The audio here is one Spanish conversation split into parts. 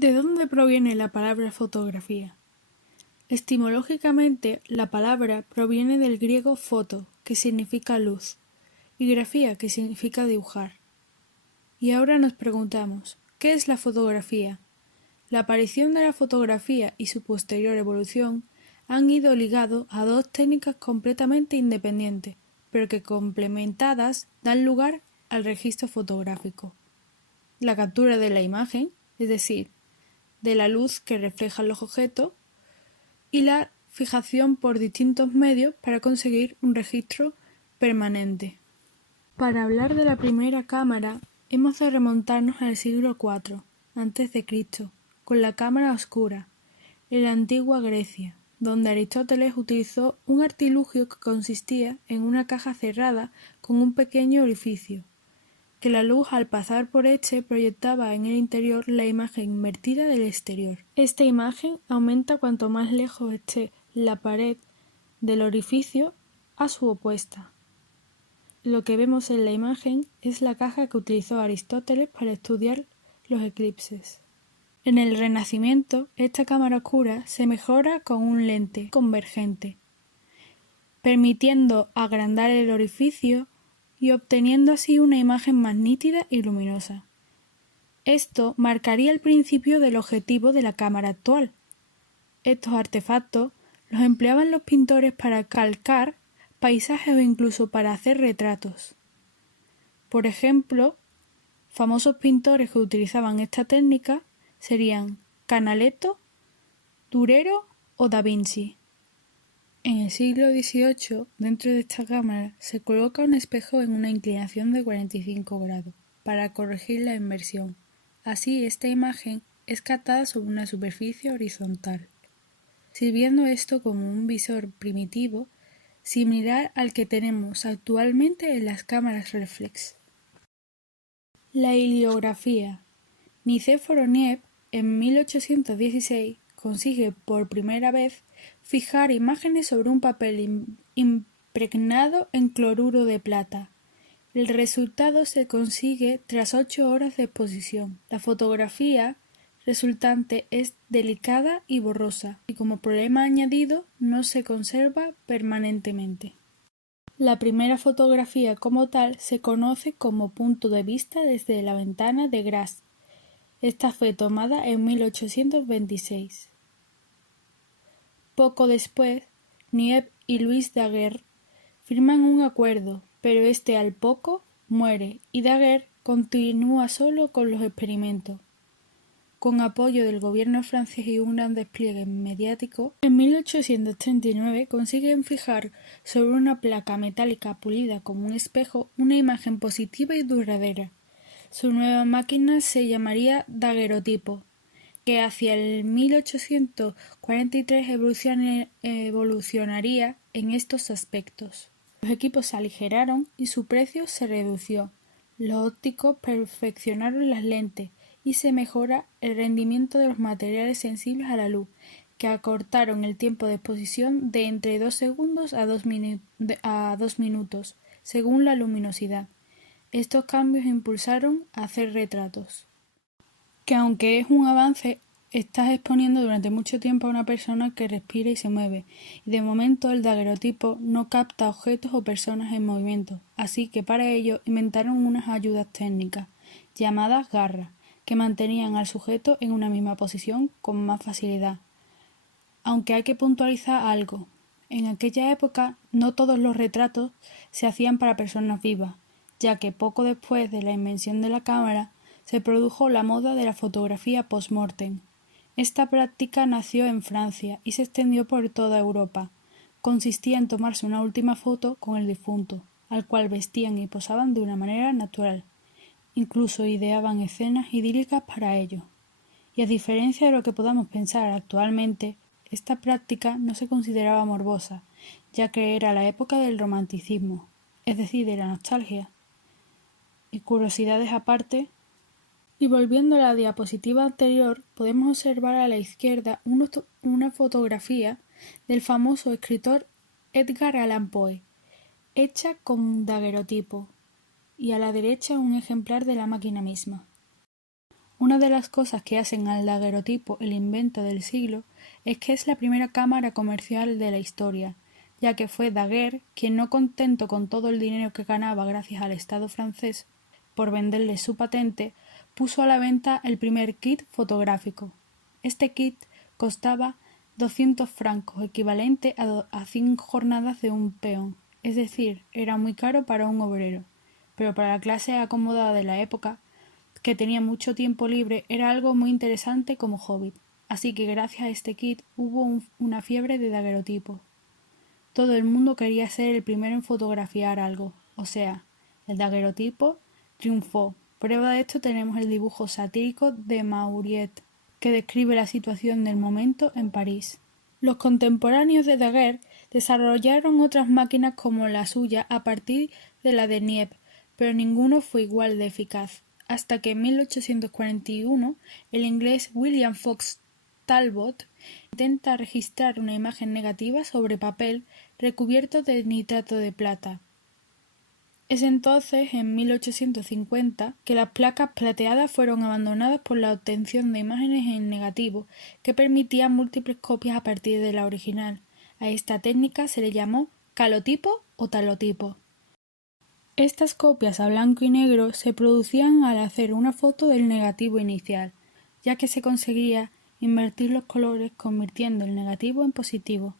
¿De dónde proviene la palabra fotografía? Etimológicamente, la palabra proviene del griego foto, que significa luz, y grafía, que significa dibujar. Y ahora nos preguntamos, ¿qué es la fotografía? La aparición de la fotografía y su posterior evolución han ido ligados a dos técnicas completamente independientes, pero que complementadas dan lugar al registro fotográfico. La captura de la imagen, es decir, de la luz que reflejan los objetos, y la fijación por distintos medios para conseguir un registro permanente. Para hablar de la primera cámara, hemos de remontarnos al siglo IV a.C., con la cámara oscura, en la antigua Grecia, donde Aristóteles utilizó un artilugio que consistía en una caja cerrada con un pequeño orificio, que la luz al pasar por este proyectaba en el interior la imagen invertida del exterior. Esta imagen aumenta cuanto más lejos esté la pared del orificio a su opuesta. Lo que vemos en la imagen es la caja que utilizó Aristóteles para estudiar los eclipses. En el Renacimiento, esta cámara oscura se mejora con un lente convergente, permitiendo agrandar el orificio y obteniendo así una imagen más nítida y luminosa. Esto marcaría el principio del objetivo de la cámara actual. Estos artefactos los empleaban los pintores para calcar paisajes o incluso para hacer retratos. Por ejemplo, famosos pintores que utilizaban esta técnica serían Canaletto, Durero o Da Vinci. En el siglo XVIII, dentro de esta cámara, se coloca un espejo en una inclinación de 45 grados para corregir la inversión. Así, esta imagen es captada sobre una superficie horizontal, sirviendo esto como un visor primitivo similar al que tenemos actualmente en las cámaras reflex. La heliografía. Nicéforo Niepce, en 1816, consigue por primera vez fijar imágenes sobre un papel impregnado en cloruro de plata. El resultado se consigue tras 8 horas de exposición. La fotografía resultante es delicada y borrosa, y como problema añadido no se conserva permanentemente. La primera fotografía como tal se conoce como punto de vista desde la ventana de Grasse. Esta fue tomada en 1826. Poco después, Niepce y Louis Daguerre firman un acuerdo, pero este al poco muere y Daguerre continúa solo con los experimentos. Con apoyo del gobierno francés y un gran despliegue mediático, en 1839 consiguen fijar sobre una placa metálica pulida como un espejo una imagen positiva y duradera. Su nueva máquina se llamaría daguerrotipo, que hacia el 1843 evolucionaría en estos aspectos. Los equipos se aligeraron y su precio se redució. Los ópticos perfeccionaron las lentes y se mejora el rendimiento de los materiales sensibles a la luz, que acortaron el tiempo de exposición de entre 2 segundos a 2 minutos, según la luminosidad. Estos cambios impulsaron a hacer retratos. Que aunque es un avance, estás exponiendo durante mucho tiempo a una persona que respira y se mueve, y de momento el daguerrotipo no capta objetos o personas en movimiento, así que para ello inventaron unas ayudas técnicas, llamadas garras, que mantenían al sujeto en una misma posición con más facilidad. Aunque hay que puntualizar algo, en aquella época no todos los retratos se hacían para personas vivas, ya que poco después de la invención de la cámara se produjo la moda de la fotografía post-mortem. Esta práctica nació en Francia y se extendió por toda Europa. Consistía en tomarse una última foto con el difunto, al cual vestían y posaban de una manera natural. Incluso ideaban escenas idílicas para ello. Y a diferencia de lo que podamos pensar actualmente, esta práctica no se consideraba morbosa, ya que era la época del romanticismo, es decir, de la nostalgia. Y curiosidades aparte, y volviendo a la diapositiva anterior, podemos observar a la izquierda una fotografía del famoso escritor Edgar Allan Poe, hecha con daguerrotipo, y a la derecha un ejemplar de la máquina misma. Una de las cosas que hacen al daguerrotipo el invento del siglo es que es la primera cámara comercial de la historia, ya que fue Daguerre quien, no contento con todo el dinero que ganaba gracias al Estado francés por venderle su patente, puso a la venta el primer kit fotográfico. Este kit costaba 200 francos, equivalente a 5 jornadas de un peón, es decir, era muy caro para un obrero, pero para la clase acomodada de la época, que tenía mucho tiempo libre, era algo muy interesante como hobby. Así que gracias a este kit hubo una fiebre de daguerrotipos. Todo el mundo quería ser el primero en fotografiar algo, o sea, el daguerrotipo triunfó. Prueba de esto tenemos el dibujo satírico de Mauriet, que describe la situación del momento en París. Los contemporáneos de Daguerre desarrollaron otras máquinas como la suya a partir de la de Niepce, pero ninguno fue igual de eficaz, hasta que en 1841 el inglés William Fox Talbot intenta registrar una imagen negativa sobre papel recubierto de nitrato de plata. Es entonces, en 1850, que las placas plateadas fueron abandonadas por la obtención de imágenes en negativo, que permitían múltiples copias a partir de la original. A esta técnica se le llamó calotipo o talotipo. Estas copias a blanco y negro se producían al hacer una foto del negativo inicial, ya que se conseguía invertir los colores convirtiendo el negativo en positivo.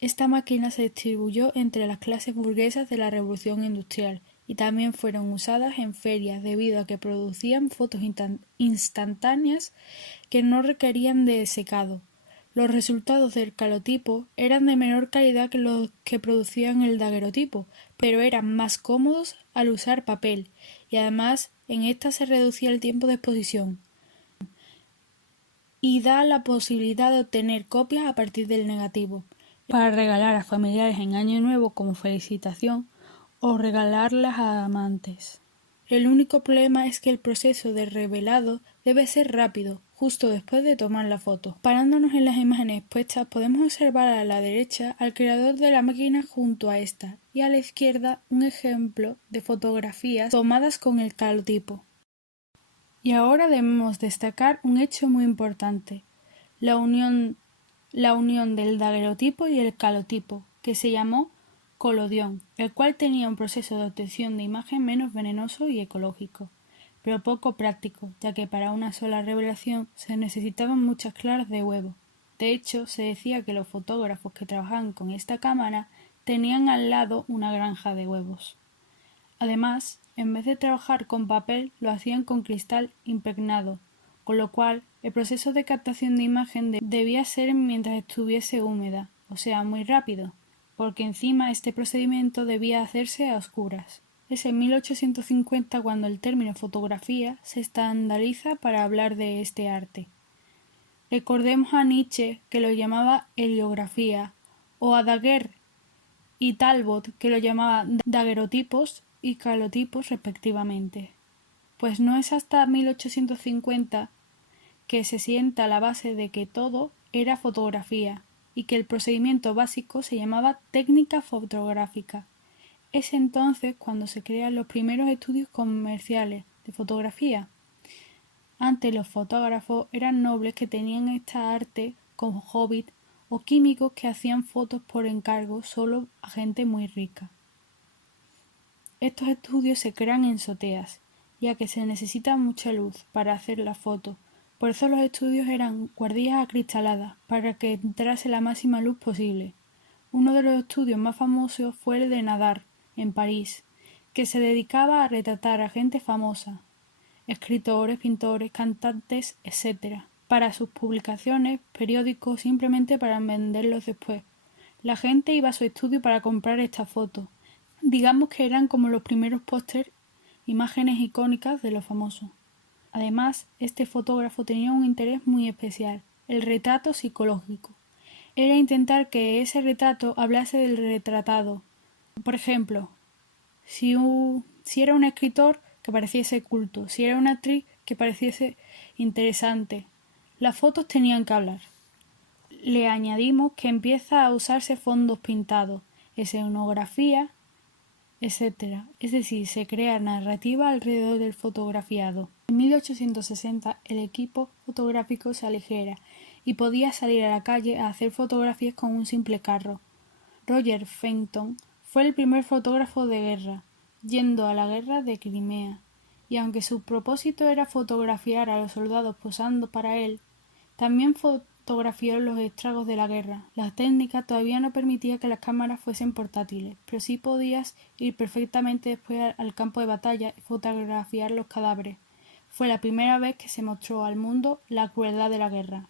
Esta máquina se distribuyó entre las clases burguesas de la Revolución Industrial y también fueron usadas en ferias debido a que producían fotos instantáneas que no requerían de secado. Los resultados del calotipo eran de menor calidad que los que producían el daguerrotipo, pero eran más cómodos al usar papel y además en esta se reducía el tiempo de exposición y da la posibilidad de obtener copias a partir del negativo para regalar a familiares en Año Nuevo como felicitación o regalarlas a amantes. El único problema es que el proceso de revelado debe ser rápido, justo después de tomar la foto. Parándonos en las imágenes expuestas podemos observar a la derecha al creador de la máquina junto a esta y a la izquierda un ejemplo de fotografías tomadas con el calotipo. Y ahora debemos destacar un hecho muy importante, la unión del daguerrotipo y el calotipo, que se llamó colodión, el cual tenía un proceso de obtención de imagen menos venenoso y ecológico, pero poco práctico, ya que para una sola revelación se necesitaban muchas claras de huevo. De hecho, se decía que los fotógrafos que trabajaban con esta cámara tenían al lado una granja de huevos. Además, en vez de trabajar con papel, lo hacían con cristal impregnado, con lo cual el proceso de captación de imagen debía ser mientras estuviese húmeda, o sea, muy rápido, porque encima este procedimiento debía hacerse a oscuras. Es en 1850 cuando el término fotografía se estandariza para hablar de este arte. Recordemos a Nietzsche, que lo llamaba heliografía, o a Daguerre y Talbot, que lo llamaba daguerrotipos y calotipos respectivamente. Pues no es hasta 1850 que se sienta la base de que todo era fotografía y que el procedimiento básico se llamaba técnica fotográfica. Es entonces cuando se crean los primeros estudios comerciales de fotografía. Antes los fotógrafos eran nobles que tenían esta arte como hobby o químicos que hacían fotos por encargo solo a gente muy rica. Estos estudios se crean en azoteas, ya que se necesita mucha luz para hacer las fotos. Por eso los estudios eran guardillas acristaladas, para que entrase la máxima luz posible. Uno de los estudios más famosos fue el de Nadar, en París, que se dedicaba a retratar a gente famosa, escritores, pintores, cantantes, etc., para sus publicaciones, periódicos, simplemente para venderlos después. La gente iba a su estudio para comprar estas fotos. Digamos que eran como los primeros póster, imágenes icónicas de los famosos. Además, este fotógrafo tenía un interés muy especial, el retrato psicológico. Era intentar que ese retrato hablase del retratado. Por ejemplo, si era un escritor, que pareciese culto, si era una actriz, que pareciese interesante. Las fotos tenían que hablar. Le añadimos que empieza a usarse fondos pintados, escenografía etc. Es decir, se crea narrativa alrededor del fotografiado. En 1860 el equipo fotográfico se aligera y podía salir a la calle a hacer fotografías con un simple carro. Roger Fenton fue el primer fotógrafo de guerra, yendo a la guerra de Crimea, y aunque su propósito era fotografiar a los soldados posando para él, también fotografió los estragos de la guerra. La técnica todavía no permitía que las cámaras fuesen portátiles, pero sí podías ir perfectamente después al campo de batalla y fotografiar los cadáveres. Fue la primera vez que se mostró al mundo la crueldad de la guerra.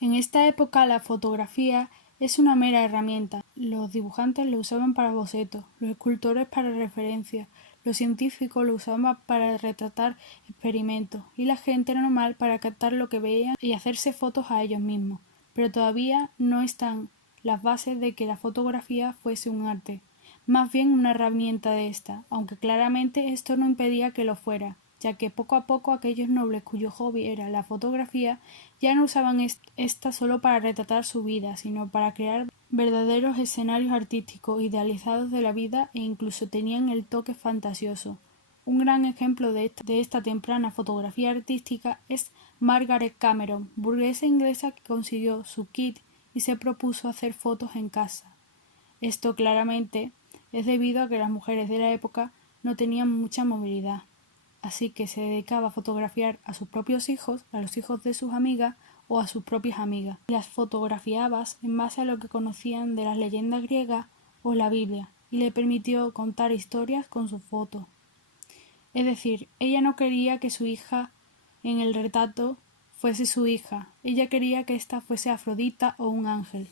En esta época la fotografía es una mera herramienta. Los dibujantes lo usaban para bocetos, los escultores para referencias, los científicos lo usaban para retratar experimentos y la gente normal para captar lo que veían y hacerse fotos a ellos mismos. Pero todavía no están las bases de que la fotografía fuese un arte, más bien una herramienta de esta, aunque claramente esto no impedía que lo fuera, ya que poco a poco aquellos nobles cuyo hobby era la fotografía ya no usaban esta solo para retratar su vida, sino para crear verdaderos escenarios artísticos idealizados de la vida e incluso tenían el toque fantasioso. Un gran ejemplo de esta temprana fotografía artística es Margaret Cameron, burguesa inglesa que consiguió su kit y se propuso hacer fotos en casa. Esto claramente es debido a que las mujeres de la época no tenían mucha movilidad, así que se dedicaba a fotografiar a sus propios hijos, a los hijos de sus amigas o a sus propias amigas, y las fotografiaba en base a lo que conocían de las leyendas griegas o la Biblia, y le permitió contar historias con sus fotos. Es decir, ella no quería que su hija en el retrato fuese su hija, ella quería que ésta fuese Afrodita o un ángel.